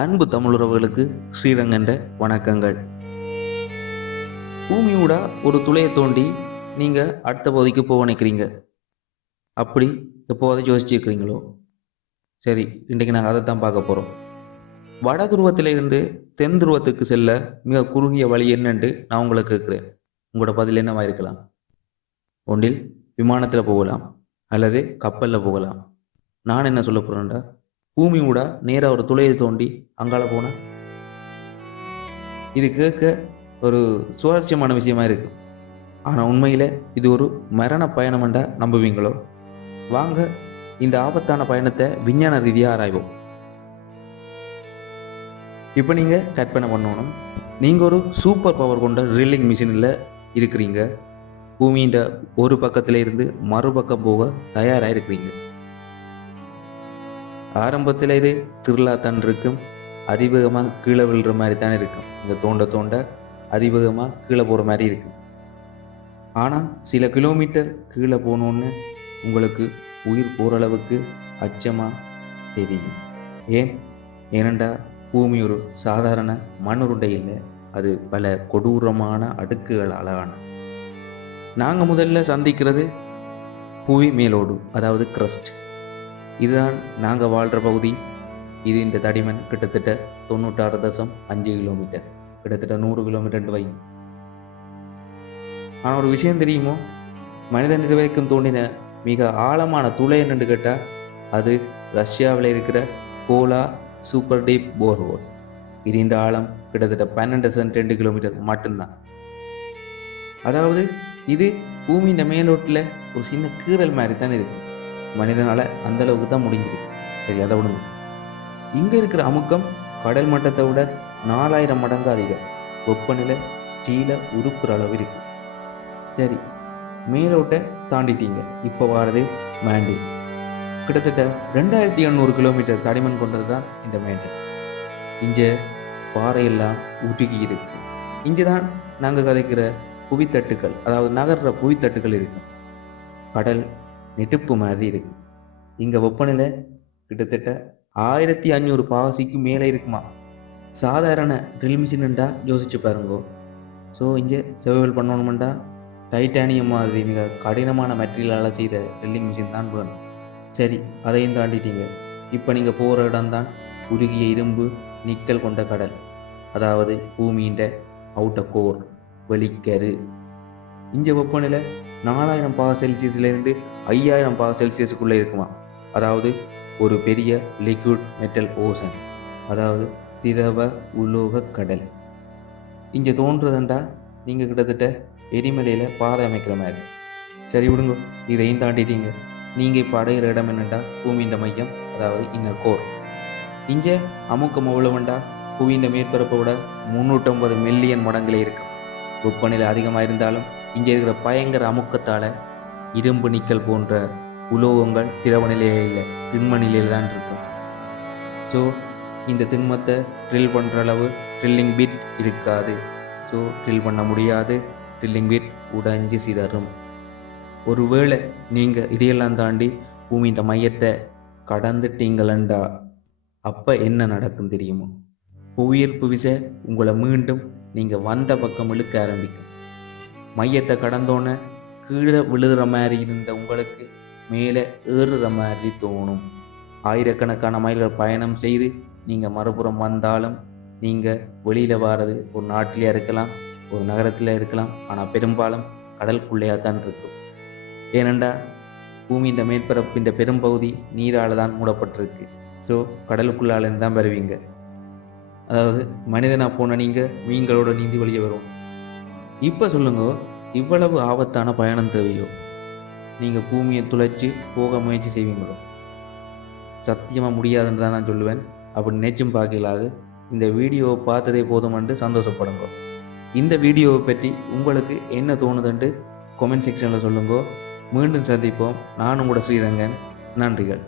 அன்பு தமிழுறவுகளுக்கு ஸ்ரீரங்கண்ட வணக்கங்கள். பூமியோட ஒரு துளையை தோண்டி நீங்கள் அடுத்த பகுதிக்கு போக நினைக்கிறீங்க. அப்படி எப்போதை யோசிச்சுருக்கிறீங்களோ? சரி, இன்றைக்கு நாங்கள் அதை தான் பார்க்க போகிறோம். வட துருவத்திலிருந்து தென் துருவத்துக்கு செல்ல மிக குறுகிய வழி என்னென்று நான் உங்களுக்கு கேட்குறேன். உங்களோட பதில் என்னவா இருக்கலாம்? ஒன்றில் விமானத்தில் போகலாம் அல்லது கப்பலில் போகலாம். நான் என்ன சொல்ல போகிறேன்டா, பூமியோட நேராக ஒரு துளையை தோண்டி அங்கால போன இது கேட்க ஒரு சுவாரஸ்யமான விஷயமா இருக்கு. ஆனால் உண்மையில் இது ஒரு மரண பயணம்ண்டா நம்புவீங்களோ? வாங்க இந்த ஆபத்தான பயணத்தை விஞ்ஞான ரீதியாக ஆராய்வோம். இப்போ நீங்கள் கற்பனை பண்ணணும், நீங்கள் ஒரு சூப்பர் பவர் கொண்ட ட்ரில்லிங் மிஷினில் இருக்கிறீங்க. பூமியின் ஒரு பக்கத்தில் இருந்து மறுபக்கம் போக தயாராக இருக்கிறீங்க. ஆரம்பத்தில் இது திருளாத்தான் இருக்கும். அதிவேகமாக கீழே விழுற மாதிரி தான் இருக்கும். இந்த தோண்ட தோண்ட அதிவேகமாக கீழே போகிற மாதிரி இருக்கும். ஆனால் சில கிலோமீட்டர் கீழே போகணுன்னு உங்களுக்கு உயிர் போகிற அளவுக்கு அச்சமாக தெரியும். ஏனெண்டா பூமி ஒரு சாதாரண மண்ணுருண்டை இல்லை, அது பல கொடூரமான அடுக்குகளால் ஆன. நாங்கள் முதல்ல சந்திக்கிறது புவி மேலோடு, அதாவது கிரஸ்ட். இதுதான் நாங்கள் வாழ்கிற பகுதி. இது இந்த தடிமன் கிட்டத்தட்ட 96.5 கிலோமீட்டர், கிட்டத்தட்ட 100 கிலோமீட்டர் வை. ஆனால் ஒரு விஷயம் தெரியுமோ, மனிதன் இதுவரைக்கும் தோண்டின மிக ஆழமான துளை என்னென்று கேட்டால் அது ரஷ்யாவில் இருக்கிற கோலா சூப்பர் டீப் போர்ஹோல். இது இந்த ஆழம் கிட்டத்தட்ட 12.2 கிலோமீட்டர் மட்டும்தான். அதாவது இது பூமியின் மேலோட்டில் ஒரு சின்ன கீறல் மாதிரி தான் இருக்கு. மனிதனால் அந்த அளவுக்கு தான் முடிஞ்சிருக்கு. சரி, அதை விடுங்க. இங்கே இருக்கிற அமுக்கம் கடல் மட்டத்தை விட 4000 மடங்கு அதிகம். வெப்பநிலை ஸ்டீலை உருக்குற அளவு இருக்கு. சரி, மேலோட்டை தாண்டிட்டீங்க. இப்போ வாரது மேண்டில். கிட்டத்தட்ட 2800 கிலோமீட்டர் தடிமன் கொண்டது தான் இந்த மேண்டில். இங்கே பாறையெல்லாம் உருகி இருக்கு. இங்கே தான் நாங்கள் கதைக்கிற புவித்தட்டுக்கள், அதாவது நகர்ற புவித்தட்டுக்கள் இருக்கும். கடல் நெருப்பு மாதிரி இருக்கு. இங்கே வெப்பநிலை கிட்டத்தட்ட 1500 பாசிக்கு மேலே இருக்குமா. சாதாரண ட்ரில் மிஷின்டா யோசிச்சு பாருங்கோ. ஸோ இங்கே சர்வைவல் பண்ணணுமெண்டா டைட்டானியம் மாதிரி மிக கடினமான மெட்டீரியலால் செய்த ட்ரில்லிங் மிஷின் தான் வேணும். சரி, அதையும் தாண்டிட்டீங்க. இப்போ நீங்கள் போகிற இடம்தான் உருகிய இரும்பு நிக்கல் கொண்ட கடல், அதாவது பூமியின் அவுட்டர் கோர், வெளிக்கரு. இங்கே வெப்பநிலை 4000 பாக செல்சியஸ்லேருந்து 5000 பாக செல்சியஸுக்குள்ளே இருக்குமா. அதாவது ஒரு பெரிய லிக்விட் மெட்டல் ஓசன், அதாவது திரவ உலோக கடல். இங்கே தோன்றுறதுண்டா நீங்கள் கிட்டத்தட்ட எரிமலையில் பாதை அமைக்கிற மாதிரி. சரி விடுங்க, இதையும் தாண்டிட்டீங்க. நீங்கள் இப்போ அடைகிற இடம் என்னண்டா பூமியின் மையம், அதாவது இன்னர் கோர். இங்கே அமுக்கம் எவ்வளவுண்டா புவியின் மேற்பரப்பை விட 350 மில்லியன் மடங்களே இருக்கும். வெப்பநிலை அதிகமாக இருந்தாலும் இங்கே இருக்கிற பயங்கர அமுக்கத்தால் இரும்பு நிக்கல் போன்ற உலோகங்கள் திரவ நிலையில் திண்ம நிலையில் தான் இருக்கும். ஸோ இந்த திண்மத்தை ட்ரில் பண்ணுற அளவு ட்ரில்லிங் பிட் இருக்காது. ஸோ ட்ரில் பண்ண முடியாது. ட்ரில்லிங் பிட் உடைஞ்சு சிதறும். ஒருவேளை நீங்கள் இதையெல்லாம் தாண்டி பூமியின் மையத்தை கடந்துட்டீங்களண்டா அப்போ என்ன நடக்கும் தெரியுமோ? புவியீர்ப்பு விசை உங்களை மீண்டும் நீங்கள் வந்த பக்கம் இழுக்க ஆரம்பிக்கும். மையத்தை கடந்தோன்னே கீழே விழுகிற மாதிரி இருந்த உங்களுக்கு மேலே ஏறுற மாதிரி தோணும். ஆயிரக்கணக்கான மைல்கள் பயணம் செய்து நீங்கள் மறுபுறம் வந்தாலும் நீங்கள் வெளியில் வாரது ஒரு நாட்டிலே இருக்கலாம், ஒரு நகரத்தில் இருக்கலாம். ஆனால் பெரும்பாலும் கடலுக்குள்ளேயா தான் இருக்கும். ஏனெண்டா பூமியின் மேற்பரப்பின் பெரும்பகுதி நீரால் தான் மூடப்பட்டிருக்கு. ஸோ கடலுக்குள்ளாலேருந்து தான் வருவீங்க. அதாவது மனிதனாக போன நீங்கள் மீன்களோட நீந்தி வெளியே வரும். இப்போ சொல்லுங்க, இவ்வளவு ஆபத்தான பயணம் தேவையோ? நீங்கள் பூமியை துளைச்சி போக முயற்சி செய்வீங்களோ? சத்தியமாக முடியாதுன்னு தான் நான் சொல்லுவேன். அப்படி நினைச்சும் பார்க்கலாது. இந்த வீடியோவை பார்த்ததே போதுமென்று சந்தோஷப்படுங்க. இந்த வீடியோவை பற்றி உங்களுக்கு என்ன தோணுதுன்ட்டு கமெண்ட் செக்ஷனில் சொல்லுங்க. மீண்டும் சந்திப்போம். நான் உங்களோட ஸ்ரீரங்கன். நன்றிகள்.